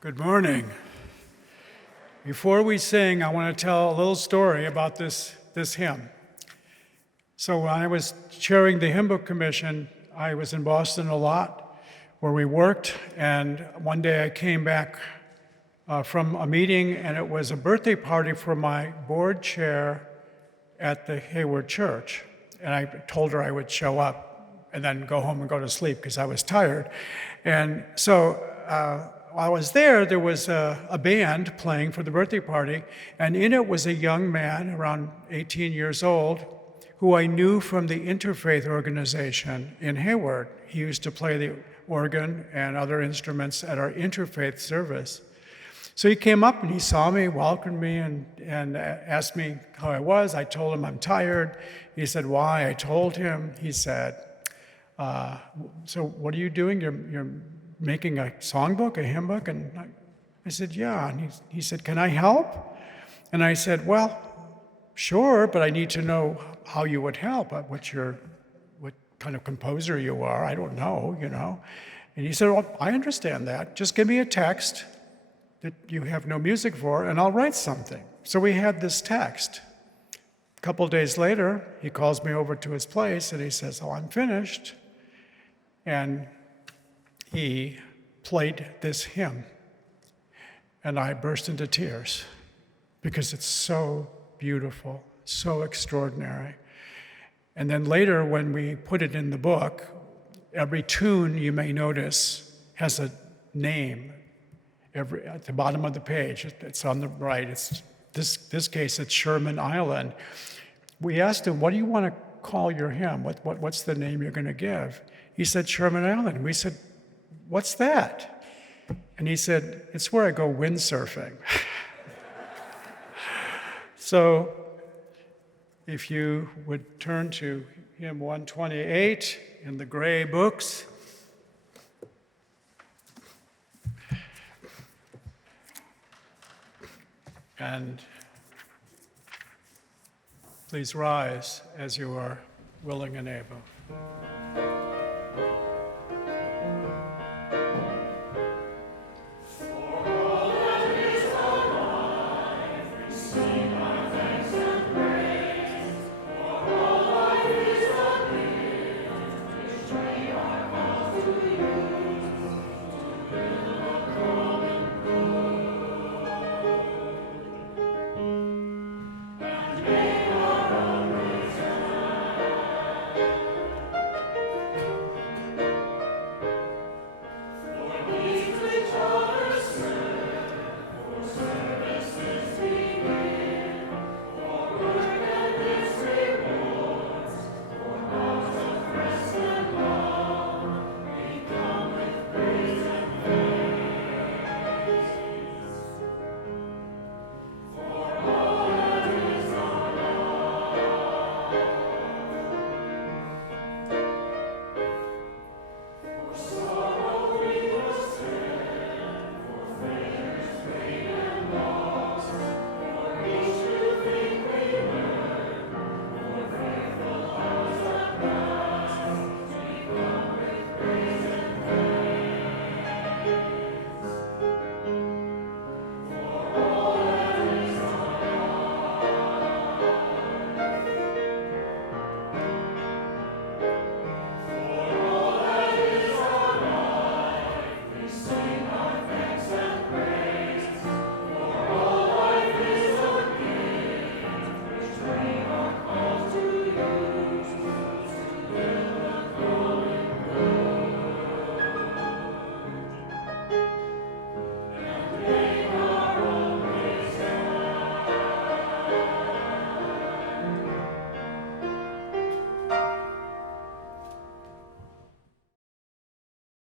Good morning. Before we sing, I want to tell a little story about this hymn. So when I was chairing the hymn book commission, I was in Boston a lot where we worked, and one day I came back from a meeting, and it was a birthday party for my board chair at the Hayward Church. And I told her I would show up and then go home and go to sleep because I was tired. And so while I was there was a band playing for the birthday party, and in it was a young man around 18 years old who I knew from the interfaith organization in Hayward. He used to play the organ and other instruments at our interfaith service. So he came up and he saw me, welcomed me, and asked me how I was. I told him I'm tired. He said, why? I told him. He said, so what are you doing? You're making a songbook, a hymn book? And I said, yeah. And he said, can I help? And I said, well, sure, but I need to know how you would help, what kind of composer you are. I don't know, And he said, well, I understand that. Just give me a text that you have no music for, and I'll write something. So we had this text. A couple of days later, he calls me over to his place, and he says, oh, I'm finished. And he played this hymn, and I burst into tears because it's so beautiful, so extraordinary. And then later, when we put it in the book, every tune, you may notice, has a name. At the bottom of the page, it's on the right. It's this case, it's Sherman Island. We asked him, what do you want to call your hymn? What's the name you're going to give? He said, Sherman Island. We said, what's that? And he said, it's where I go windsurfing. So if you would turn to hymn 128 in the gray books. And please rise as you are willing and able.